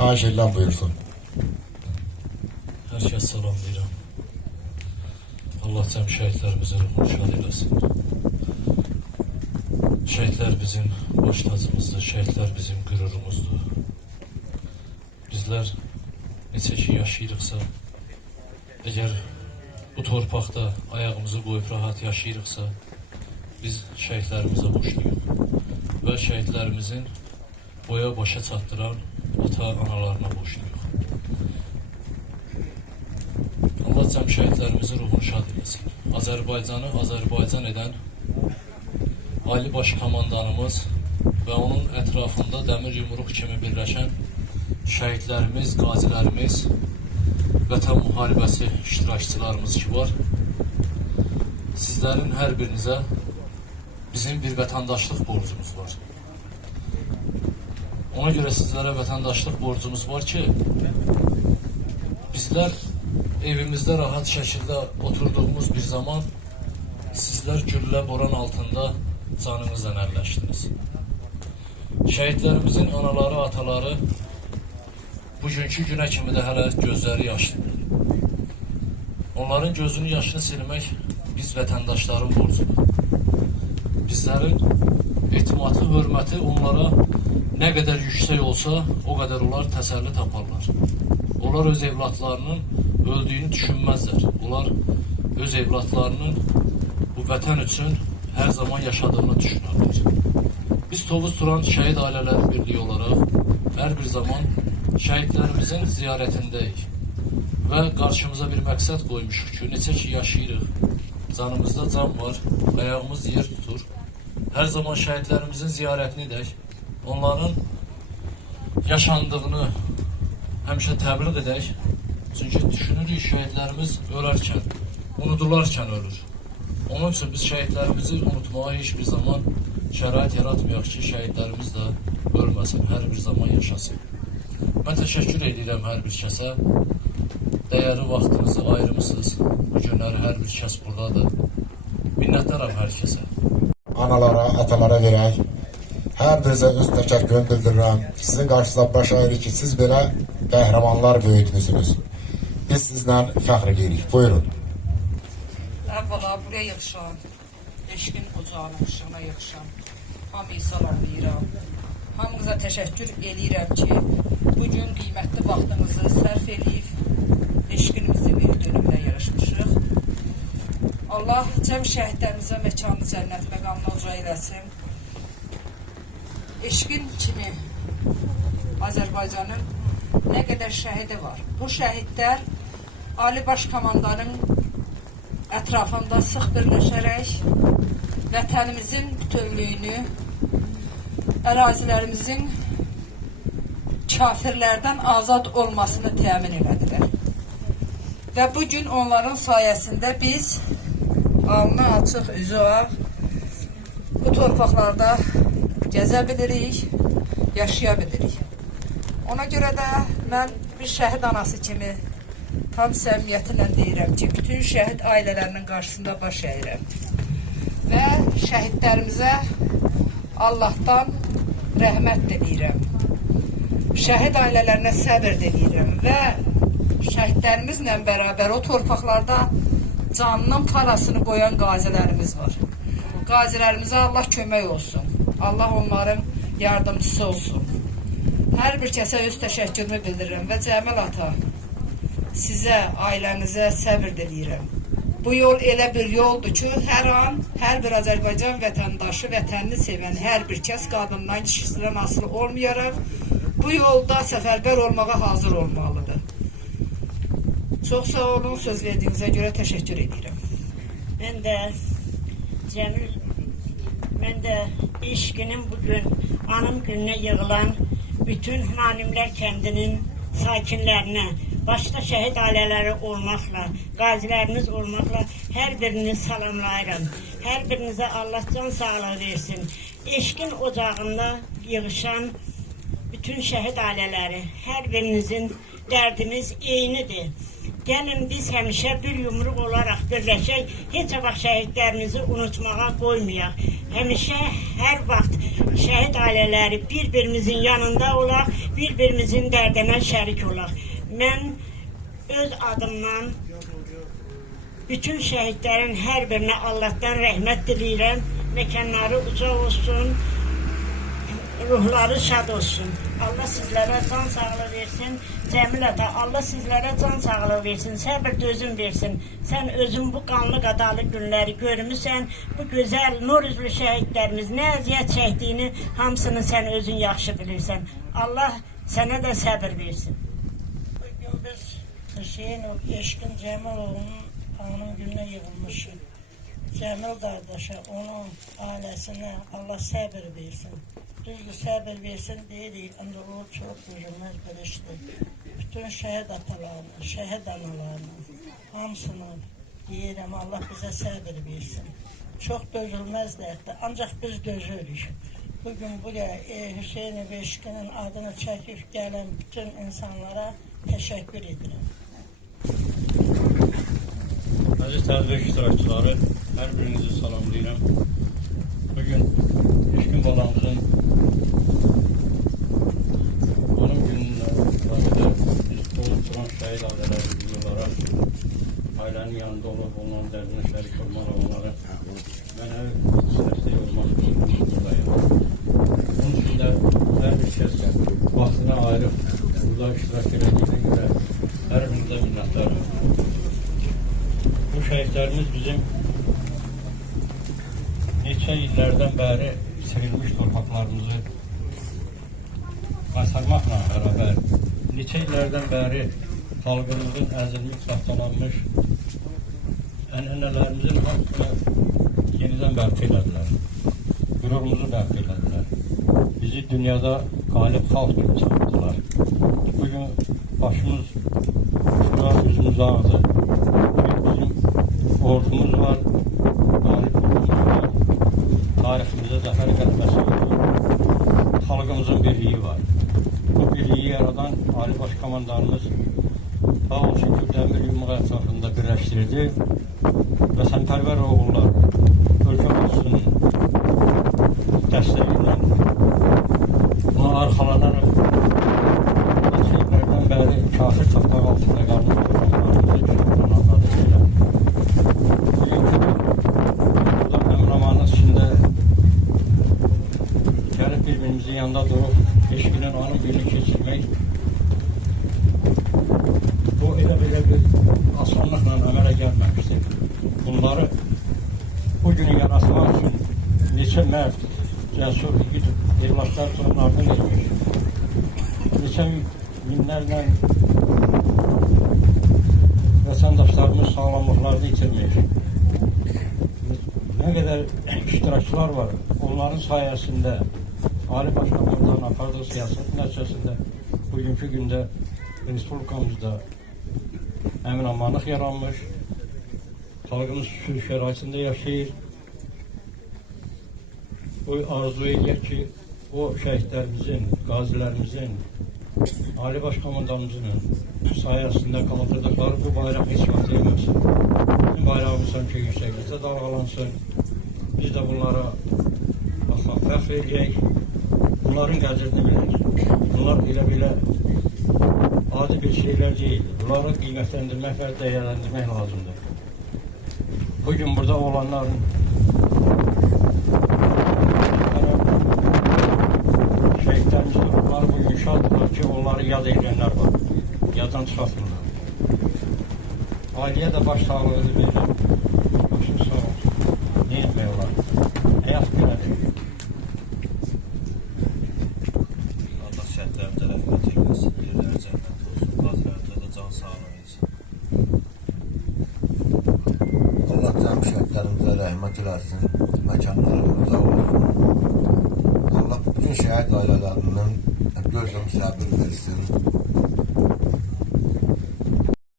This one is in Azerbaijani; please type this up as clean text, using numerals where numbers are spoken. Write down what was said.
Xahiş edirəm, buyursun. Hər kəs salamlayıram. Allah cəm şəhidlərimizin ruhunu şad eləsin. Şəhidlər bizim baş tacımızdır, şəhidlər bizim qürurumuzdur. Bizlər neçə ki yaşayırıqsa, əgər bu torpaqda ayağımızı qoyub rahat yaşayırıqsa, biz şəhidlərimizə borcluyuq və şəhidlərimizin boya başa çatdıran ata-analarına borcluyuq. Allah cəm şəhidlərimizin ruhunu şad eləsin. Azərbaycanı Azərbaycan edən Ali Baş Komandanımız və onun ətrafında dəmir yumruq kimi birləşən şəhidlərimiz, qazilərimiz, vətən müharibəsi iştirakçılarımız ki var. Sizlərin hər birinizə bizim bir vətəndaşlıq borcumuz var. Ona görə sizlərə vətəndaşlıq borcumuz var ki, bizlər evimizdə rahat şəkildə oturduğumuz bir zaman sizlər güllə boran altında canınızla əlləşdiniz. Şəhidlərimizin anaları, ataları bugünkü günə kimi də hələ gözləri yaşlıdır. Onların gözünün yaşını silmək biz vətəndaşların borcudur. Bizlərin etimatı, hörməti onlara nə qədər yüksək olsa, o qədər onlar təsəlli taparlar. Onlar öz evlatlarının öldüyünü düşünməzlər. Onlar öz evlatlarının bu vətən üçün hər zaman yaşadığını düşünürlər. Biz Tovuz Turan Şəhid Ailələri Birliyi olaraq hər bir zaman şəhidlərimizin ziyarətindəyik və qarşımıza bir məqsəd qoymuşuq ki, neçə ki yaşayırıq, canımızda can var, ayağımız yer tutur. Hər zaman şəhidlərimizin ziyarətini edək, onların yaşandığını həmişə təbliğ edək. Çünki düşünürük şəhidlərimiz ölərkən, unudularkən ölür. Onun üçün biz şəhidlərimizi unutmağa heç bir zaman şərait yaratmayaq ki, şəhidlərimiz də ölməsin, hər bir zaman yaşasın. Mən təşəkkür edirəm hər bir kəsə. Dəyərli vaxtınızı ayırmışsınız. Bu günləri hər bir kəs buradadır. Minnətdaram hər kəsə. Analara, atalara verək. Hər birinizə öz təşəkkürümü bildirirəm. Sizin qarşınızda baş ayırır ki, siz belə qəhrəmanlar böyütmüsünüz. Biz sizlə fəxr edirik. Buyurun. Əvvəla buraya yığışan, eşqin ocağının ışığına yığışan, hamıyı salamlayıram. Hamınıza təşəkkür eləyirəm ki, bugün qiymətli vaxtınızı sərf eləyib, eşqinimizin bir dönümünə yığışmışıq. Allah cəm şəhidlərimizə məkanı cənnət məqamına uca eləsin. Eşqin kimi Azərbaycanın nə qədər şəhidi var. Bu şəhidlər Ali Baş Komandanın ətrafında sıx birləşərək vətənimizin bütövlüyünü, ərazilərimizin kafirlərdən azad olmasını təmin elədilər. Və bugün onların sayəsində biz alnı açıq, üzü ağ bu torpaqlarda gəzə bilirik, yaşaya bilirik. Ona görə də mən bir şəhid anası kimi tam səmimiyyətlə deyirəm ki, bütün şəhid ailələrinin qarşısında baş əyirəm. Və şəhidlərimizə Allahdan rəhmət diləyirəm. Şəhid ailələrinə səbir diləyirəm və şəhidlərimizlə bərabər o torpaqlarda canının parasını qoyan qazilərimiz var. Qazilərimizə Allah kömək olsun. Allah onların yardımcısı olsun. Hər bir kəsə öz təşəkkürümü bildirirəm və Cəmil ata, sizə, ailənizə səbir diləyirəm. Bu yol elə bir yoldur ki, hər an, hər bir Azərbaycan vətəndaşı, vətənini sevən hər bir kəs qadından, kişisindən asılı olmayaraq, bu yolda səfərbər olmağa hazır olmalıdır. Çox sağ olun, söz verdiyinizə görə təşəkkür edirəm. Mən də Cəmil, mən də eşqinin bugün anım gününə yığılan bütün Hanimlər kəndinin sakinlərinə, başda şəhid ailələri olmaqla, qazilərimiz olmaqla hər birini salamlayıram. Hər birinizə Allah can sağlığı versin. Eşqin ocağında yığışan bütün şəhid ailələri, hər birinizin dərdimiz eynidir. Gəlin biz həmişə bir yumruq olaraq birləşək, heç vaxt şəhidlərimizi unutmağa qoymayaq. Həmişə, hər vaxt şəhid ailələri bir-birimizin yanında olaq, bir-birimizin dərdinə şərik olaq. Mən öz adımdan bütün şəhidlərin hər birinə Allahdan rəhmət diləyirəm. Məkanları uca olsun, ruhları şad olsun. Allah sizlərə can sağlığı versin. Cəmil ata, Allah sizlərə can sağlığı versin, səbir dözüm versin. Sən özün bu qanlı qadalı günləri görmüsən, bu gözəl nur üzlü şəhidlərimiz nə əziyyət çəkdiyini hamısını sən özün yaxşı bilirsən. Allah sənə də səbir versin. Bugün biz Hüseynov Eşqin Cəmilovun anın gününə yığılmışıq. Cəmil qardaşa, onun ailəsinə Allah səbir versin. Düzdür, səbir versin deyirik, ancaq o çox dözülməz bir işdir. Bütün şəhid atalarını, şəhid analarını, hamısını deyirəm, Allah bizə səbir versin. Çox dözülməz dərtdir, ancaq biz dözürük. Bugün buraya Hüseynov Eşqinin adını çəkib gələn bütün insanlara təşəkkür edirəm. Əziz tədbir iştirakçıları, hər birinizi salamlayıram. Bugün Eşqin balamızın onun gününə biz olub duran şəhid ailələri videolara ailənin yanında olub, onların dərdinə şərik olmaq, onlara mənəvi dəstək olmaq üçün buradayım. Bunun üçün də hər bir kəs vaxtını ayırıb burada iştirak edildiyinə görə hər birinizə minnətdarım. Bu şəhidlərimiz bizim neçə illərdən bəri sevilmiş torpaqlarımızı qaytarmaqla bərabər, neçə illərdən bəri xalqımızın əzilmiş, saxtalanmış ənənələrimizin hamısını yenidən bərpa elədilər. Qürurumuzu bərpa elədilər. Bizi dünyada qalib xalq kimi çatdılar. Bugün başımız uçura, üzümüz ağdır. Bizim ordumuz var, qalib ordumuz var. Tariximizdə zəfər qələbəsi var. Xalqımızın birliyi var. Bu birliyi yaradan Ali Baş Komandanımız sağ olsun ki, dəmir yumruq ətrafında birləşdirdi. Vətənpərvər oğullar ölkə başçısının dəstəyi ilə buna arxalanaraq neçə illərdən bəri kafir taxtaq altında qalmış torpaqlarımızı düşmandan azad edirlər. Bugünkü burada əmramanlıq içində gəlib bir-birimizin yanında durub Eşqinin anın gününü keçirmək bu elə belə bir asanlıqla əmələ gəlməmişdir. Bunları bugünü yaratmaq üçün neçə mərd, cəsur, evlatlar sonlardan etmiş. Neçə minlərlə vətəndaşlarımız sağlamlıqlarını itirmiş. Nə qədər iştirakçılar var, onların sayəsində Ali Baş Komandanın apardığı siyasət nəticəsində bugünkü gündə Respublikamızda əmin-amanlıq yaranmış, xalqımız sülh şəraitində yaşayır. O arzu edir ki, o şəhidlərimizin, qazilərimizin, Ali Baş Komandanımızın sayəsində qaldırdıqları bu bayraq heç vaxt yeməsin. Bizim bayrağımız sanki yüksəklikdə dalğalansın. Biz də bunlara fəxr edək, bunların qədrini bilək. Bunlar elə-belə adi bir şeylər deyil. Bunları qiymətləndirmək və dəyərləndirmək lazımdır. Bugün burada olanların şəhidlərimizdə bunları bugün şaddırlar ki, onları yad edənlər var. Yaddan çıxartmırlar. Ailəyə də baş sağlığı verir. Başım sağ olsun. Ne etmək olar? Həyat belədir. Allah şəhidlərimizə rəhmət eyləsin, yerləri cənnət olsun, qazilərimizə də can sağlığı etsin. Allah cəm şəhidlərimizə rəhmət eləsin, məkanları uzaq olsun. Allah bütün şəhid ailələrindən gözləm səbir versin.